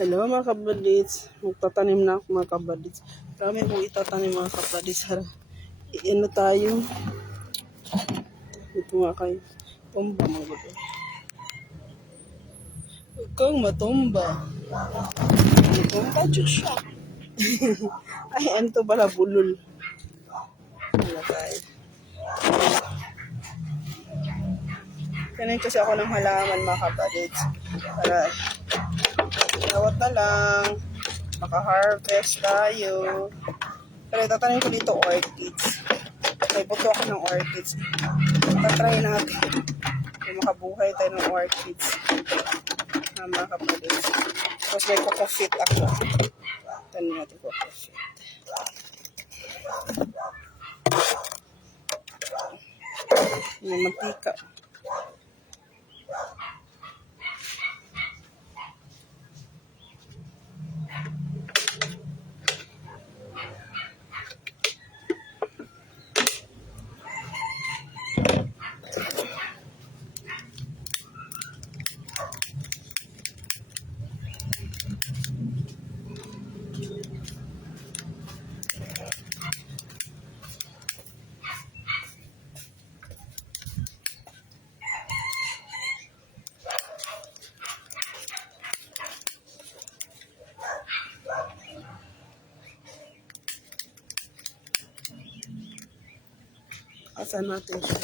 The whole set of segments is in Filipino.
Hello mga kabadits, magtatanim na ako mga kabadits. Marami kong itatanim mga kabadits. Iino tayo. Ito nga kayo. Tumba mga kabadits. Huwag kang matumba. Matumba, Diyos siya. Ay, ano to pala, bulol. Wala tayo. Kanin kasi ako ng halaman mga kabadits. Para gawat na lang. Maka-harvest tayo. Pero itatanim ko dito orchids. May buto ako ng orchids. Tatry natin kung makabuhay tayo ng orchids. Mga kapatid. Tapos may coco-fit ako. Tanim natin coco-fit. Yung mantika. Asan natin siya?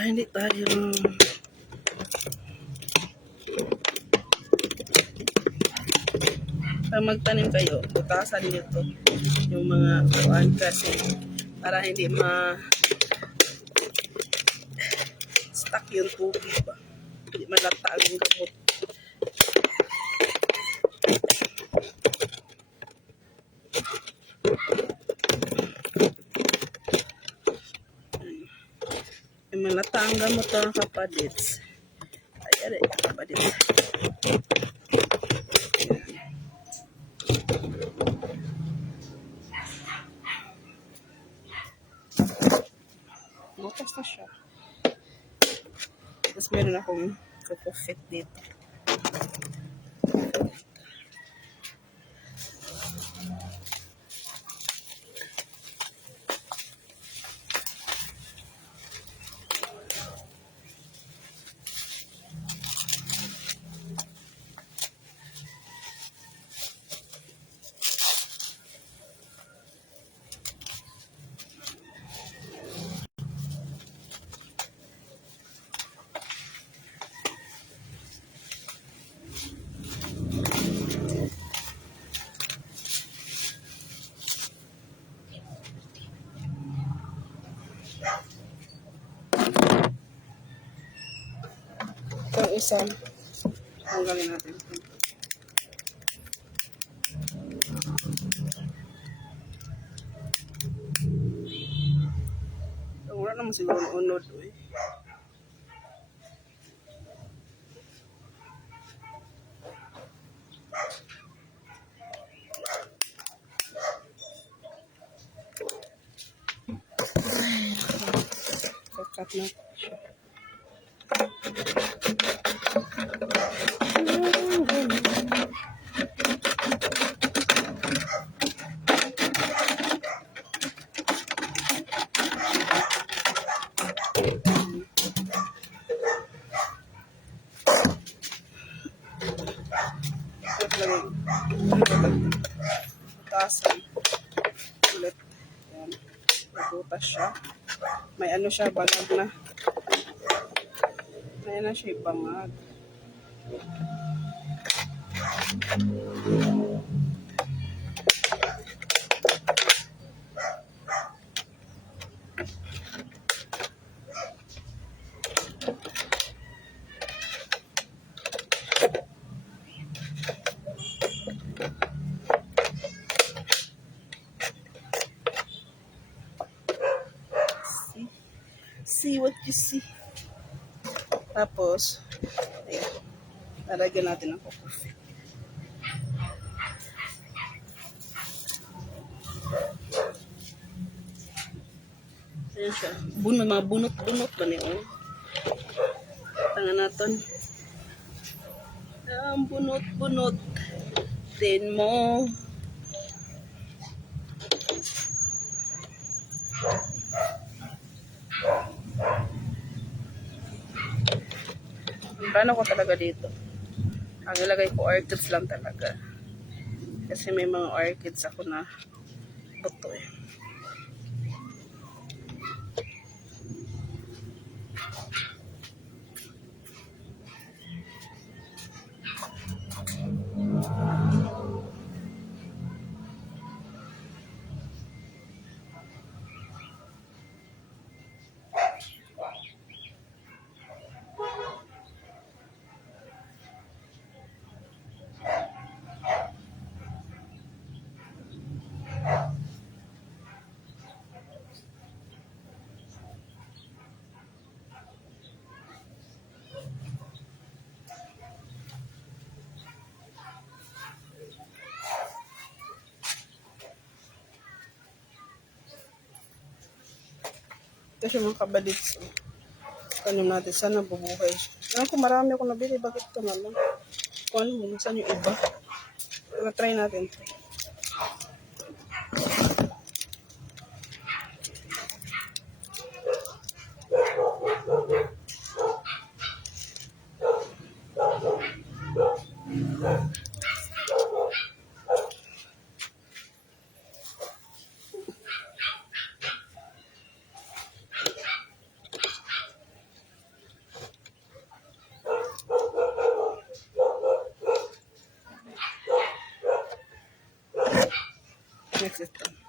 Hindi tayo. Para magtanim kayo, butasan nyo to. Yung mga kuwan kasi para hindi stuck yung tubig ba. Hindi malata ang gamot. Malata ang gamot mga kapadits. Ayan kapadits. Bukas na siya. Tapos meron akong coco-fit dito. Itong isa, tanggalin natin. Wala naman siguro unod. Kakat na siya. Tasan ulit. Yan. Nabutas siya. May ano siya, bangag na. May na siya, bangag. See what you see. Tapos, ayan. Lalagyan natin ng coco-fit. Ayan siya. Mga bunot-bunot ba niyo? Tangan naton. Ang bunot-bunot din mo. Ang plano ko talaga dito. Ang ilagay ko orchids lang talaga. Kasi may mga orchids ako na buto eh. Kasi mga kabadits, tanim natin, sana bubuhay siya. Alam ko marami ako nabili, bakit ito na lang? Kung ano mo, saan yung iba? Try natin ito. Next ito.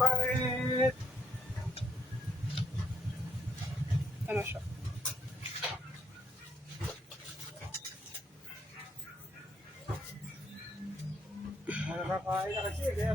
Pangit! Ano siya? Nakakain na kasi, kaya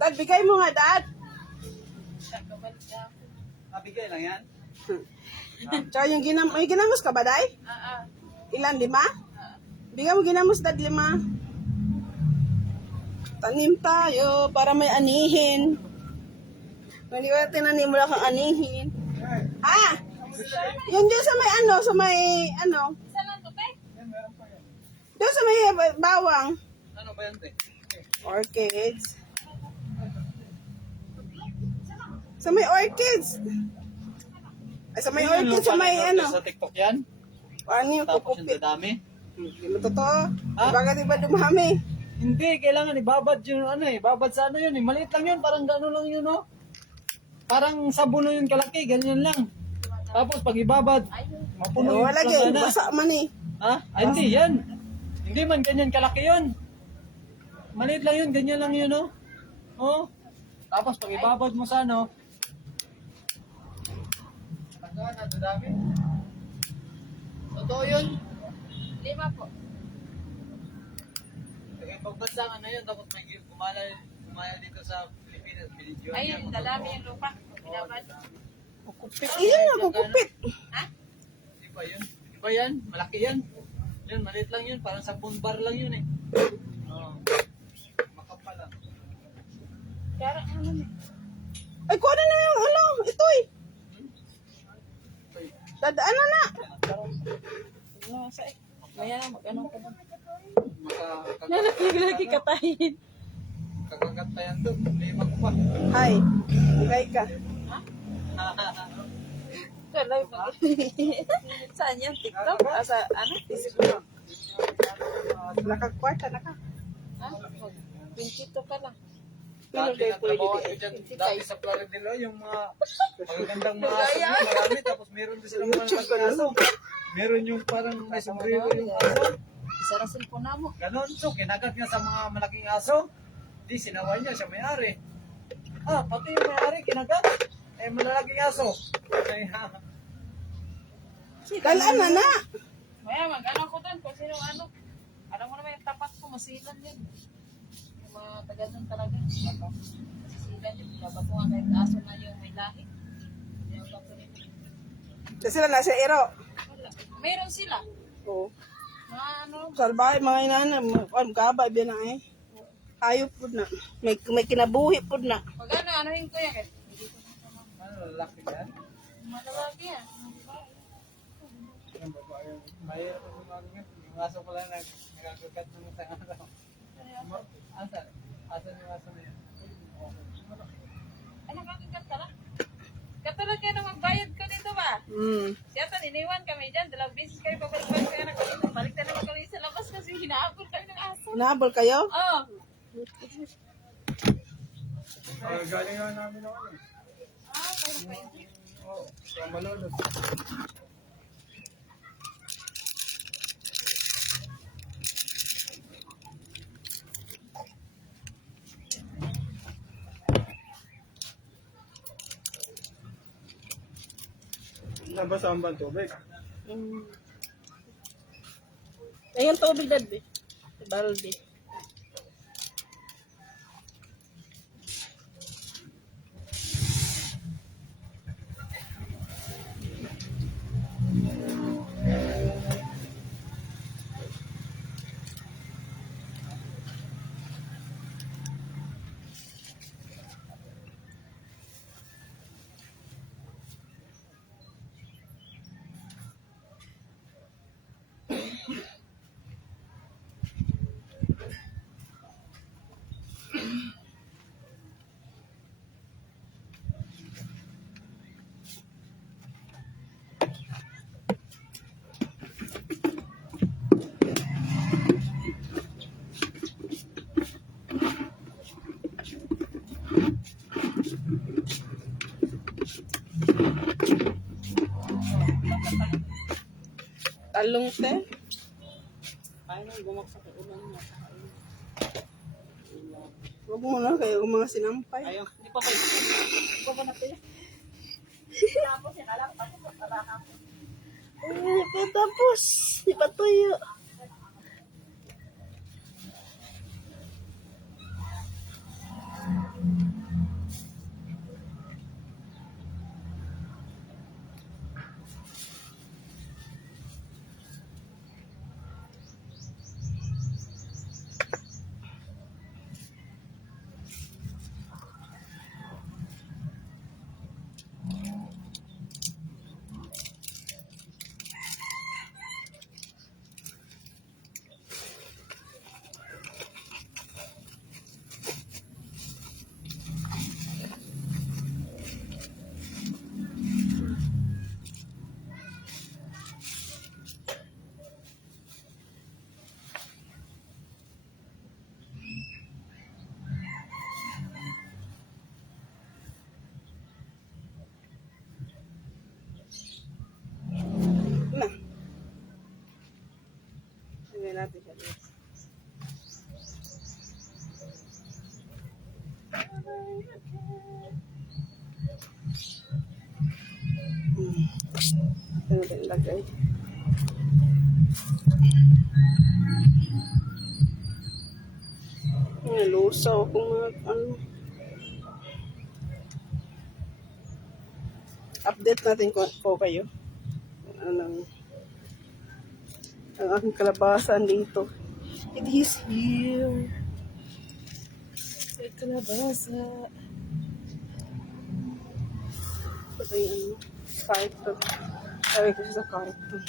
Dad, bigay mo nga, Dad. Bigay lang yan? Tsaka yung may ginamos ka ba, Day? Ilan, 5? Bigay mo ginamos, Dad, 5. Tanim tayo para may anihin. Hindi ko tinanim mo lang kang anihin. Ah! Yun dyan sa may sa may doon sa may bawang. Ano ba yan, te? Orchids. Sa may orchids. Ay, sa may orchids, sa may Sa TikTok yan? Ano yung Tapos yung kukupit? dadami? Hindi mo totoo. Ha? Bakit iba dumami? Hindi, kailangan ibabad yun, babad sa ano yun, maliit lang yun, parang gano'n lang yun, no? Parang sabuno yun kalaki, ganyan lang. Tapos pag ibabad, mapuno yung Wala lagi, na. basa man eh. Ha? Ay, hindi yan. Hindi man ganyan kalaki yun. Maliit lang yun, ganyan lang yun, no? Oh. Tapos pag ibabad mo sa ano, saan na, dami? Totoo yun? 5 po. Pagbansa na yun, tapos may kumala dito sa Pilipinas, binidyoan Ayun, niya. dadami yung lupa. Binabad. Kukupit. Iyan na, kukupit. Ha? Di ba yun? pa yan, malaki yan. Yun, maliit lang yun, parang 10 bar lang yun eh. Oo. Makapal lang. Kaya ano na. Ay, kuha na yung alam. Ito eh. Dadaan na. Ano sa maya na mag-ano ka na. Lagi katahin. Kakagat pa yan to, lima ko pa. Hi. Bigay ka. Kalay pa. Saan yan? TikTok? Sa ano? Facebook? Nakakwarta na ka. Ha? 22 ka lang. Dati nagtrabaho ko dyan, dati sa Plaridelo, yung mga magagandang mga aso mo, marami, tapos meron din silang mga YouTube ka na. aso. Meron yung parang may sombrero yung aso. Isa ra cellphone na mo. Ganon, so kinagat niya sa mga malaking aso. Di, sinaway niya, siya may-ari. Ah, pati yung may-ari, kinagat. Eh, malalaking aso. Kaya, Dalaan na. Maya mag-ano ko doon kung sino ano. Alam mo naman yung tapat ko, masilan yun. Yung mga taga doon talaga. Masilan yun. Dapat ko nga kahit aso na yung may lahi. Yung bato rin. Kasi sila nasa ero. Wala. Meron sila. Oo. Mga ano. Salbahay, mga inana. Kabay, biya na eh. Hayop po na. May kinabuhi po na. Pag ano, anuhin ko yan. ano, lalaki yan? Malalaki yan. Yung babae, mahirap ang mga yung aso ko lang nagkakagat ng isang ano. Asan? Asan yung aso na yan? Ay, nakakagat ka lang. Katulad ka na magbayad ko dito ba? Siyata, niniwan kami dyan. 2 beses kayo pabalik-balik kaya nakakita. Balik na naman kami sa labas kasi hinahabol tayo ng aso. Nahabol kayo? Oo. Galing nga namin ako. Ah, kaya na kayo. Oo, sa Malolo. Nabasa ang tubig. Ayun, tubig dad eh. Balde. Talong te. Paano gumaksak sa ulan niya? Huwag mo na kayo mga sinampay. Ayaw. Hindi pa ba? Hindi pa ba natin? Tapos yan, alam pa kung talaga ako. Tapos, di pa tuyo. Na. Tingnan natin siya dito. Ito natin lagay. Lusaw kung mga ano. Update natin ko kayo. Anong ang aking kalabasan dito. It is here. May kalabasa. Ito yung carton. Sabi ko siya sa carton.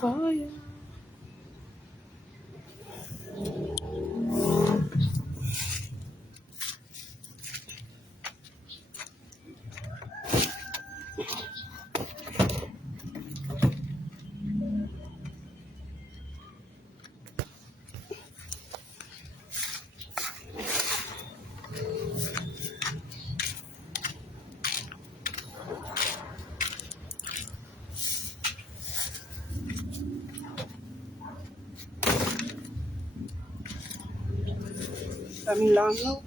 Fire. Daming langaw.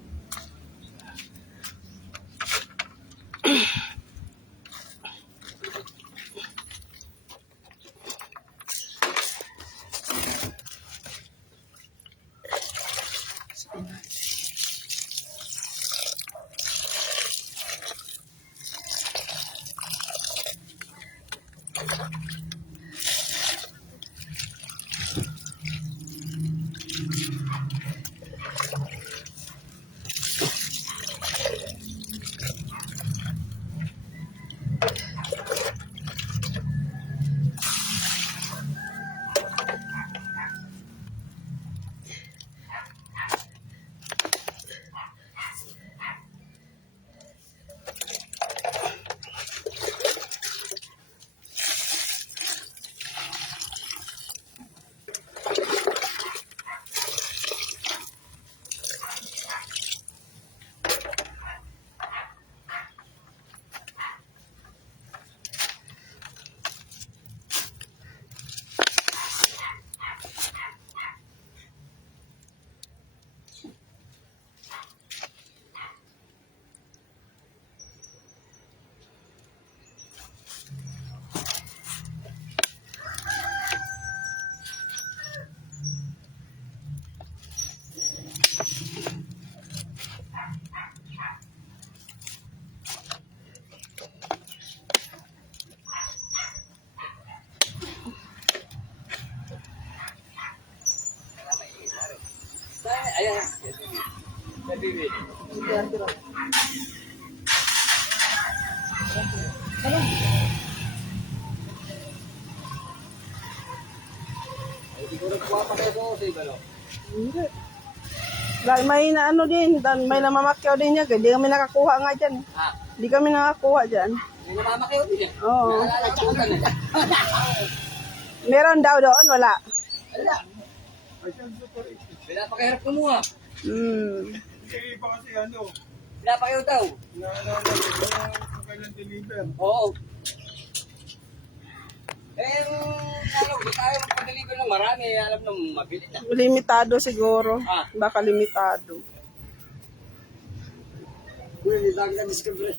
Hindi. Dahil may na ano din, may namamakyaw din niya, hindi kami nakakuha nga dyan. Hindi kami nakakuha dyan. May namamakyaw din yan. Oo. Naalala ka na. Meron daw doon, wala. Wala. Pinapakahirap ko mo Hindi pa kasi ano, Pinapakahirap daw. kailan deliver. Oo. Ano, di tayo magpa-deliver ng marami. Alam na mabili na. Limitado siguro. Ah. Baka limitado. Uy, nitang ka discover.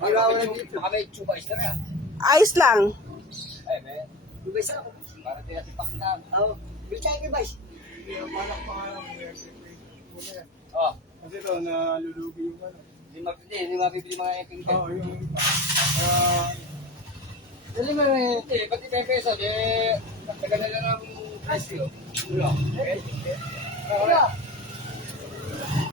Magawa na dito. Baka may tsuba isla na. Ayos lang. Ay, may tsuba isla ako. Para di natin pakita. Oo. Bilchay kayo, guys. Hindi, ang malak pa nga lang. Oo. Kasi ito, nalulugi yung ano. Hindi mabibili mga eping ka. Oo, yung Dali mo rin. Pati may peso. Tagal na lang ng presyo. Wala. Wala.